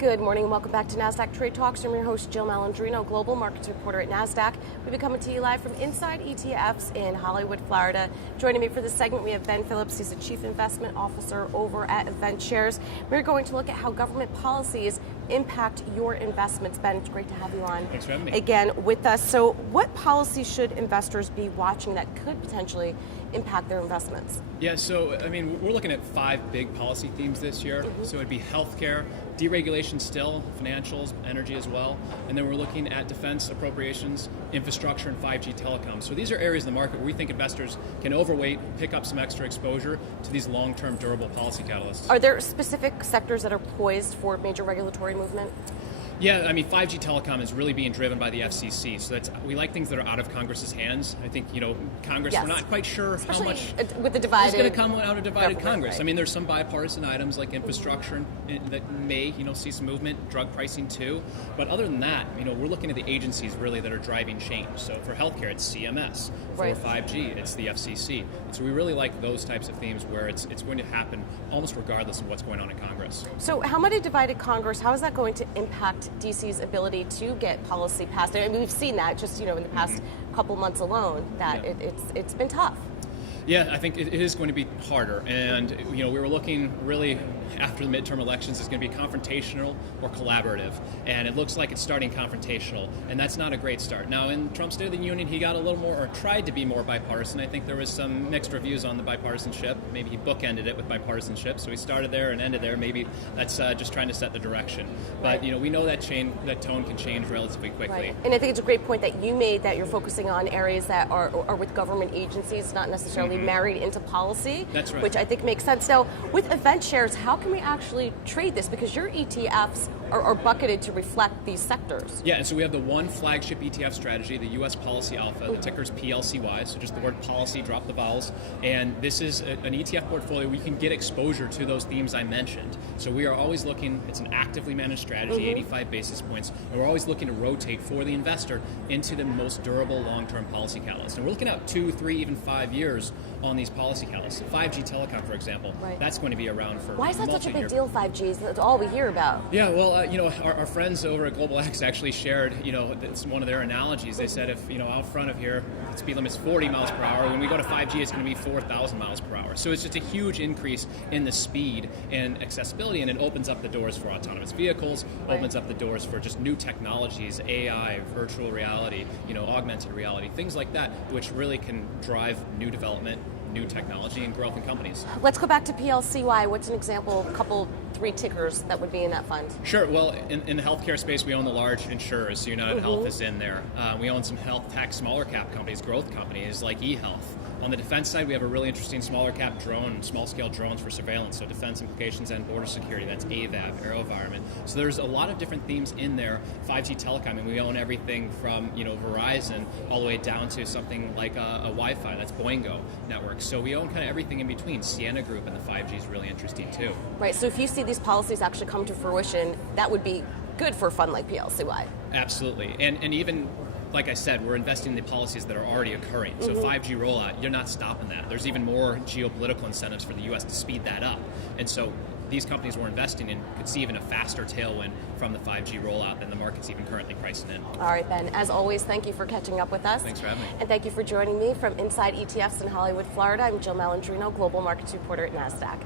Good morning and welcome back to Nasdaq Trade Talks. I'm your host, Jill Malandrino, Global Markets Reporter at Nasdaq. We'll be coming to you live from Inside ETFs in Hollywood, Florida. Joining me for this segment, we have Ben Phillips. He's the Chief Investment Officer over at Event Shares. We're going to look at how government policies impact your investments. Ben, it's great to have you on. Thanks for having me. Again with us. So what policies should investors be watching that could potentially impact their investments? Yeah, so I mean, we're looking at 5 big policy themes this year. So it'd be healthcare, deregulation still, financials, energy as well, and then we're looking at defense appropriations, infrastructure, and 5G telecom. So these are areas in the market where we think investors can overweight, pick up some extra exposure to these long-term durable policy catalysts. Are there specific sectors that are poised for major regulatory movement? Yeah, I mean, 5G telecom is really being driven by the FCC. So we like things that are out of Congress's hands. I think, Congress, Yes. we're not quite sure Especially how much with the divided is going to come out of divided government, Congress. right. I mean, there's some bipartisan items like infrastructure that may, see some movement, drug pricing too. But other than that, we're looking at the agencies really that are driving change. So for healthcare, it's CMS. Right. For 5G, it's the FCC. And so we really like those types of themes where it's going to happen almost regardless of what's going on in Congress. So how might a divided Congress, how is that going to impact DC's ability to get policy passed? I mean, we've seen that just, in the past couple months alone, that it's been tough. Yeah, I think it is going to be harder. And, we were looking really after the midterm elections is going to be confrontational or collaborative. And it looks like it's starting confrontational. And that's not a great start. Now, in Trump's State of the Union, he got a little more, or tried to be more bipartisan. I think there was some mixed reviews on the bipartisanship. Maybe he bookended it with bipartisanship. So he started there and ended there. Maybe that's just trying to set the direction. But, we know that tone can change relatively quickly. Right. And I think it's a great point that you made, that you're focusing on areas that are with government agencies, not necessarily married into policy. That's right. Which I think makes sense. Now, with Event Shares, how can we actually trade this? Because your ETFs are bucketed to reflect these sectors. Yeah, and so we have the one flagship ETF strategy, the U.S. Policy Alpha. The ticker is PLCY, so just the word policy, drop the vowels. And this is an ETF portfolio where you can get exposure to those themes I mentioned. So we are always looking, it's an actively managed strategy, 85 basis points, and we're always looking to rotate for the investor into the most durable long-term policy catalysts. And we're looking out 2, 3, even 5 years on these policy catalysts. 5G telecom, for example, that's going to be around for Why is that such a big multi-year. deal, 5G? That's all we hear about. Yeah, well, our friends over at Global X actually shared, it's one of their analogies. They said if, out front of here, the speed limit is 40 miles per hour. When we go to 5G, it's going to be 4,000 miles per hour. So it's just a huge increase in the speed and accessibility, and it opens up the doors for autonomous vehicles, opens up the doors for just new technologies, AI, virtual reality, augmented reality, things like that, which really can drive new development, new technology, and growth in companies. Let's go back to PLCY. What's an example, a couple, 3 tickers that would be in that fund? Sure. Well, in the healthcare space, we own the large insurers, so United Health is in there. We own some health tech, smaller cap companies, growth companies like eHealth. On the defense side, we have a really interesting smaller cap drone, small scale drones for surveillance, so defense implications and border security. That's AVAV, AeroVironment. So there's a lot of different themes in there. 5G telecom, and we own everything from Verizon all the way down to something like a Wi-Fi. That's Boingo network. So we own kind of everything in between. Sienna Group and the 5G is really interesting too. Right. So if you see these policies actually come to fruition, that would be good for a fund like PLCY. Absolutely, and even. Like I said, we're investing in the policies that are already occurring. So 5G rollout, you're not stopping that. There's even more geopolitical incentives for the U.S. to speed that up. And so these companies we're investing in could see even a faster tailwind from the 5G rollout than the market's even currently pricing in. All right, Ben. As always, thank you for catching up with us. Thanks for having me. And thank you for joining me from Inside ETFs in Hollywood, Florida. I'm Jill Malandrino, Global Markets Reporter at Nasdaq.